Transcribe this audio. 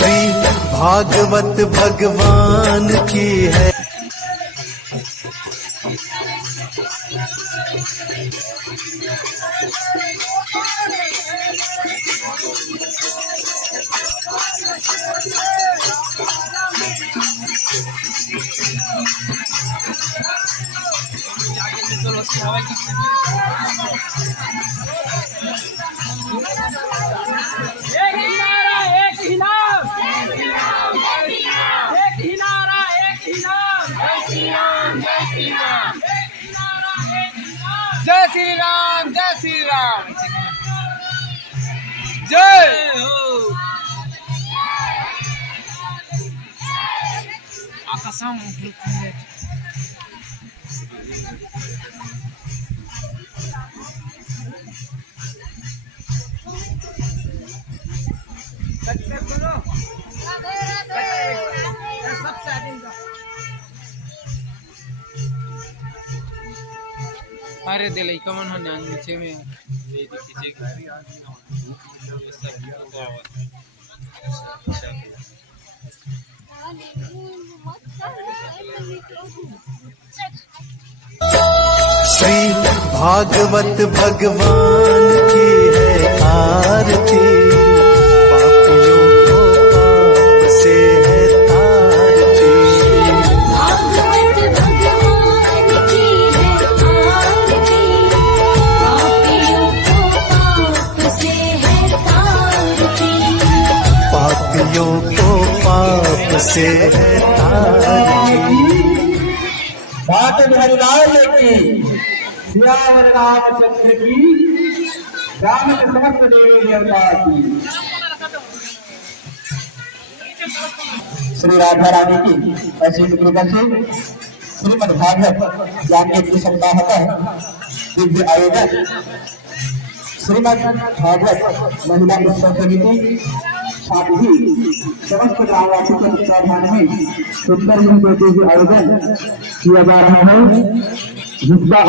श्री भागवत भगवान की है। जय श्री राम, जय श्री राम, जय हो। आकाशम अरे दिलाई कमन हो ना नीचे में ये खींचे श्री भागवत भगवान की है आरती, पापियों को पाप से है तारती। भागवत भगवान की है आरती, पापियों को पाप से है तारती। पापियों को पाप से है तारती। बात हरिलाल की श्याम रामचंद्र की, राम के समस्त देवी देवता की, श्री राधा रानी की ऐसी कृपा से श्रीमद् भागवत ज्ञान के सप्ताह का दिव्य आयोजन श्रीमद् भागवत महिला उत्सव समिति साथ ही समस्त ग्रामवासी के तत्वाधान में सुंदर दिव्य आयोजन किया जा रहा है, जिसका